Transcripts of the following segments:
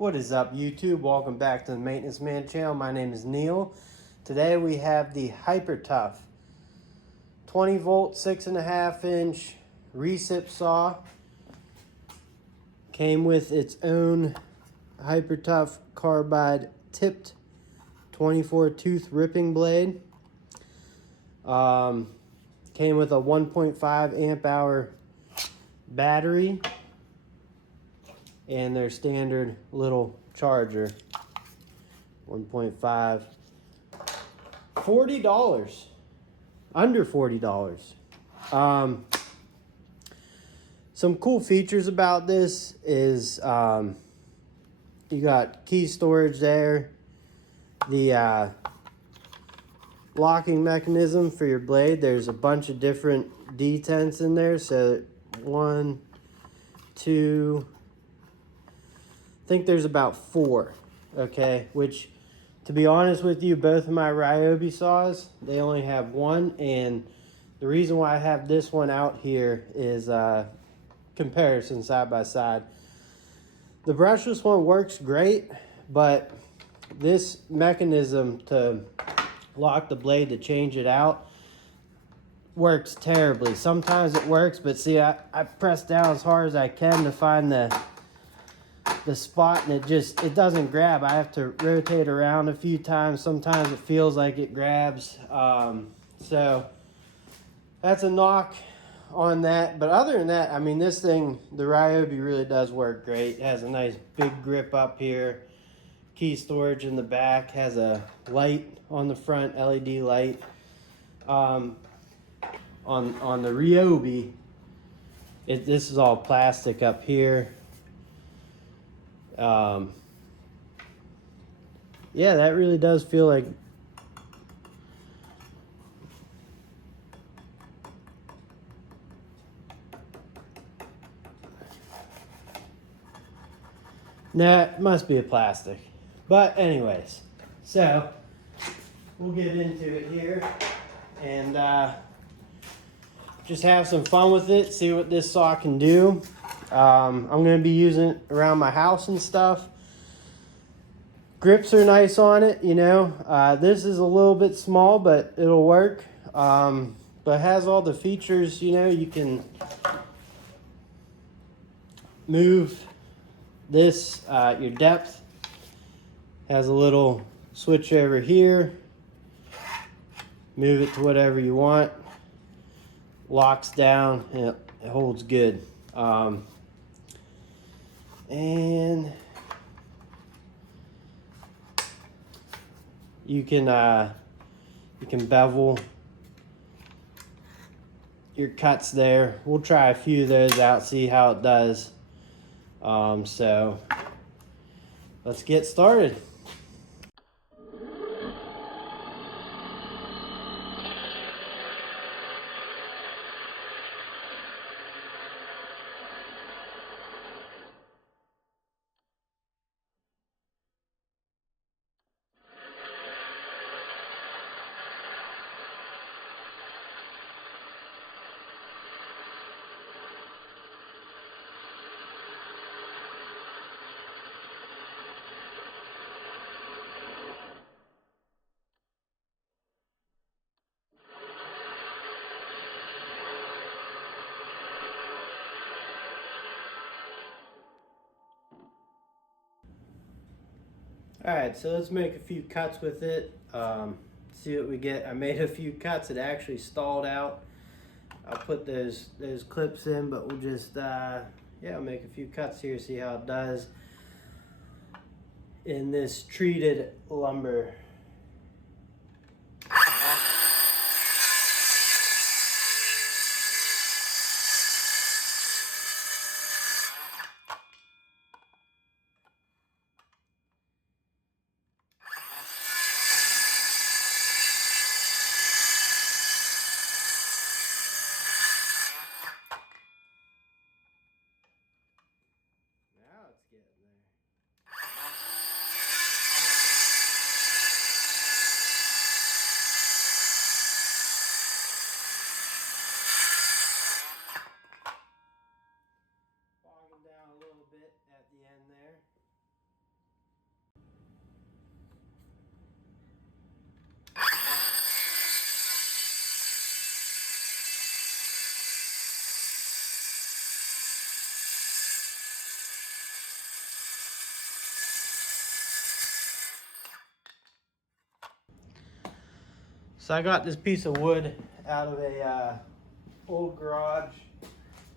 What is up, YouTube? Welcome back to the Maintenance Man channel. My name is Neil. Today we have the Hypertough 20 volt 6.5 inch recip saw. Came with its own Hypertough carbide tipped 24 tooth ripping blade. Came with a 1.5 amp hour battery and their standard little charger. 1.5. $40. Under $40. Some cool features about this is you got key storage there, the locking mechanism for your blade. There's a bunch of different detents in there. So 1, 2, I think there's about 4, okay, which, to be honest with you, both of my Ryobi saws, they only have 1, and the reason why I have this one out here is comparison side by side. The brushless one works great, but this mechanism to lock the blade to change it out works terribly. Sometimes it works, but see, I press down as hard as I can to find the spot, and it doesn't grab. I have to rotate around a few times. Sometimes it feels like it grabs. So that's a knock on that. But other than that, I mean, this thing, the Ryobi, really does work great. It has a nice big grip up here, key storage in the back, has a light on the front, LED light. On the Ryobi, this is all plastic up here. Yeah, that really does feel like nah, it must be a plastic. But anyways, so we'll get into it here and just have some fun with it, see what this saw can do. I'm going to be using it around my house and stuff. Grips are nice on it, you know. This is a little bit small, but it'll work. But it has all the features, you know. You can move this, your depth. Has a little switch over here. Move it to whatever you want. Locks down and it holds good. And you can bevel your cuts there. We'll try a few of those out, see how it does. So let's get started. Alright, so let's make a few cuts with it, see what we get. I made a few cuts, it actually stalled out. I'll put those clips in, but we'll just, yeah, I'll make a few cuts here, see how it does in this treated lumber. Now it's getting there. So I got this piece of wood out of a old garage,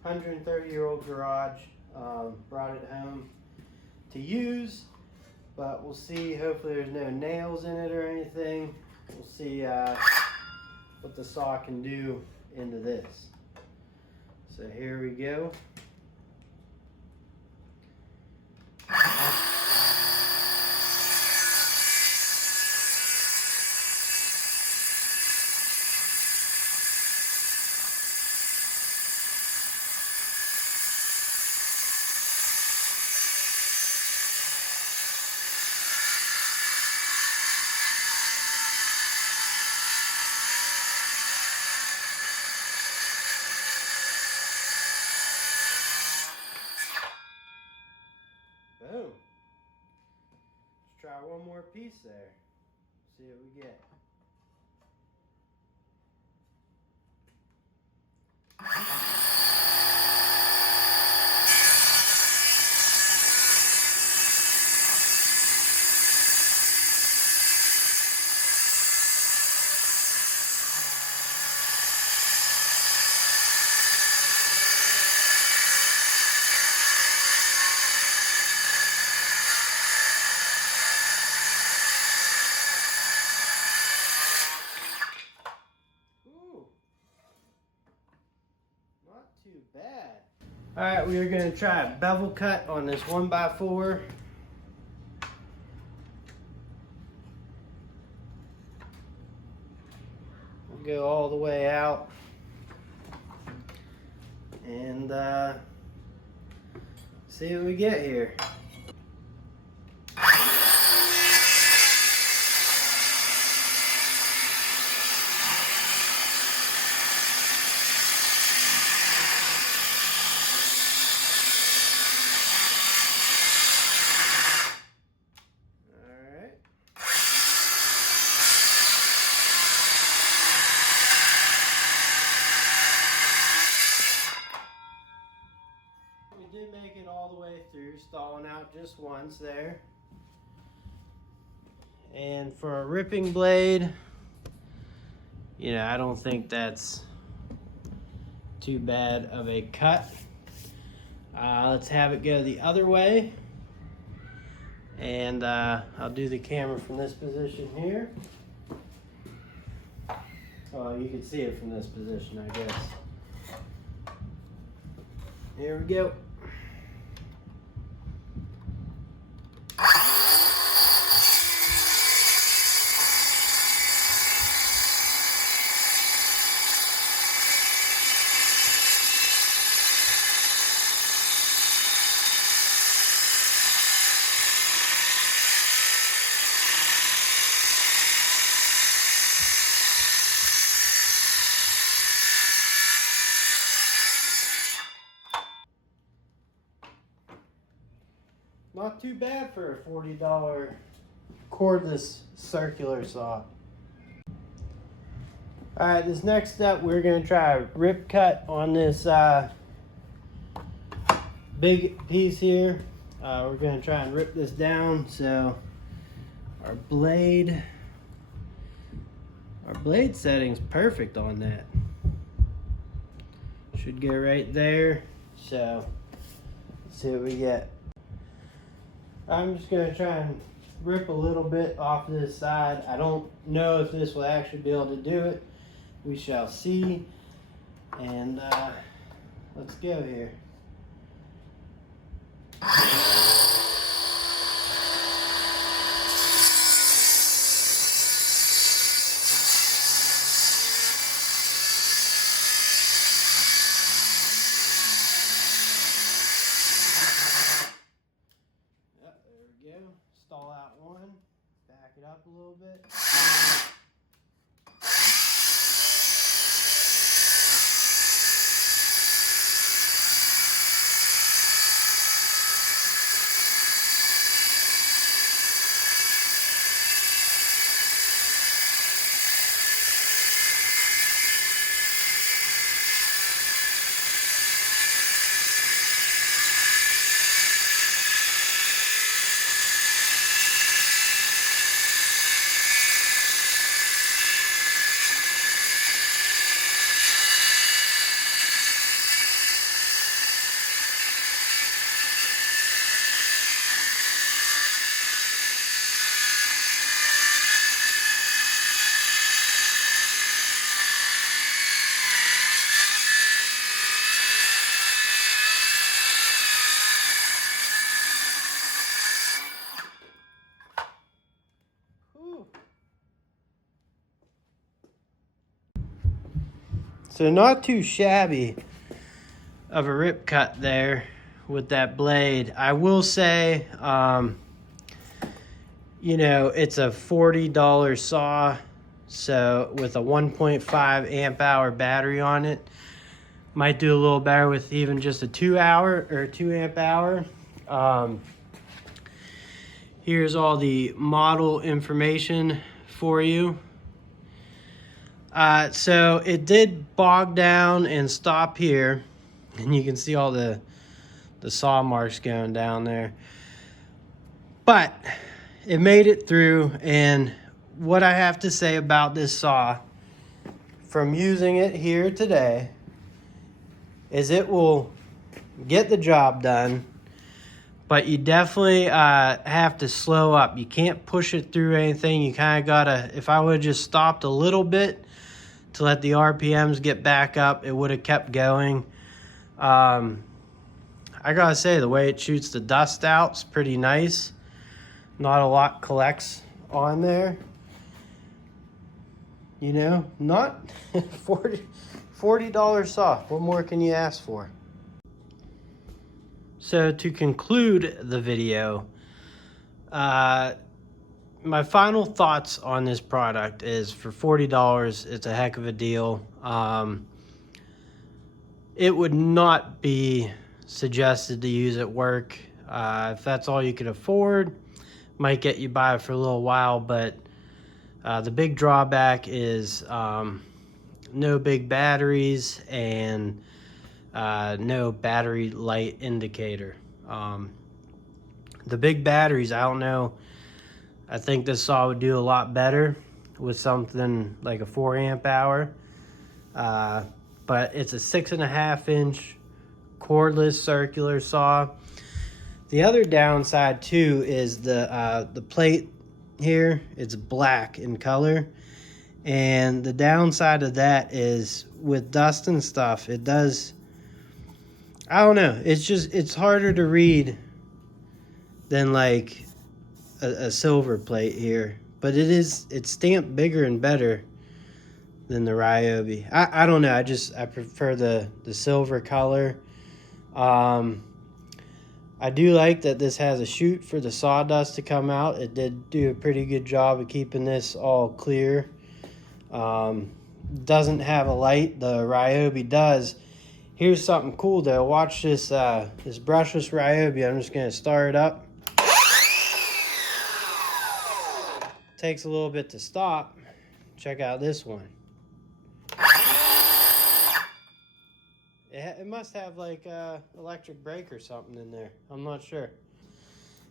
130-year-old garage. Brought it home to use, but we'll see. Hopefully there's no nails in it or anything. We'll see what the saw can do into this. So here we go. Boom. Let's try one more piece there. See what we get. Not too bad. Alright, we are going to try a bevel cut on this 1x4. We'll go all the way out and see what we get here. We did make it all the way through, stalling out just once there. And for a ripping blade, you know, I don't think that's too bad of a cut. Let's have it go the other way. And I'll do the camera from this position here. Well, you can see it from this position, I guess. Here we go. Not too bad for a $40 cordless circular saw. Alright, this next step we're going to try a rip cut on this big piece here. We're going to try and rip this down so our blade setting's perfect on that. Should go right there. So let's see what we get. I'm just going to try and rip a little bit off this side. I don't know if this will actually be able to do it. We shall see. And let's go here. Stall out one, back it up a little bit. So not too shabby of a rip cut there with that blade. I will say, you know, it's a $40 saw, so with a 1.5 amp hour battery on it, might do a little better with even just a 2 amp hour. Here's all the model information for you. So it did bog down and stop here, and you can see all the saw marks going down there. But it made it through, and what I have to say about this saw from using it here today is it will get the job done, but you definitely have to slow up. You can't push it through anything. You kind of gotta, if I would have just stopped a little bit to let the RPMs get back up, it would have kept going. I gotta say, the way it shoots the dust out is pretty nice. Not a lot collects on there. You know, not $40 saw. What more can you ask for? So to conclude the video, my final thoughts on this product is for $40, it's a heck of a deal. It would not be suggested to use at work. If that's all you could afford, might get you by for a little while, but the big drawback is no big batteries and no battery light indicator. The big batteries, I don't know, I think this saw would do a lot better with something like a 4 amp hour, but it's a 6.5 inch cordless circular saw. The other downside too is the plate here, it's black in color, and the downside of that is with dust and stuff, it does, I don't know, it's harder to read than like a silver plate here, but it's stamped bigger and better than the Ryobi. I don't know, I prefer the silver color. I do like that this has a chute for the sawdust to come out. It did do a pretty good job of keeping this all clear. Doesn't have a light, the Ryobi does. Here's something cool though. Watch this this brushless Ryobi. I'm just gonna start it up. Takes a little bit to stop. Check out this one. It must have like electric brake or something in there. I'm not sure.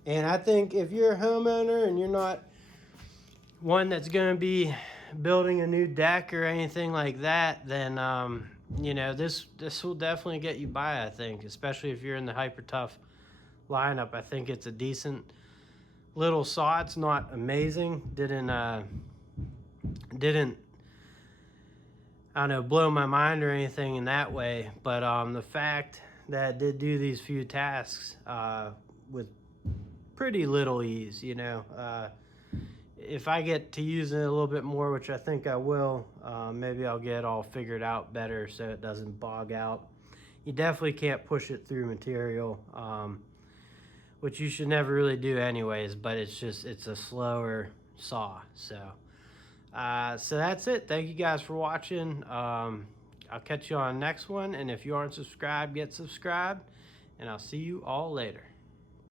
And I think if you're a homeowner and you're not one that's going to be building a new deck or anything like that, then you know, this will definitely get you by, I think, especially if you're in the Hypertough lineup. I think it's a decent little saw. It's not amazing. Didn't I don't know, blow my mind or anything in that way, but the fact that it did do these few tasks with pretty little ease, you know. If I get to use it a little bit more, which I think I will, maybe I'll get it all figured out better so it doesn't bog out. You definitely can't push it through material, which you should never really do anyways, but it's a slower saw, so. So that's it. Thank you guys for watching. I'll catch you on the next one, and if you aren't subscribed, get subscribed, and I'll see you all later.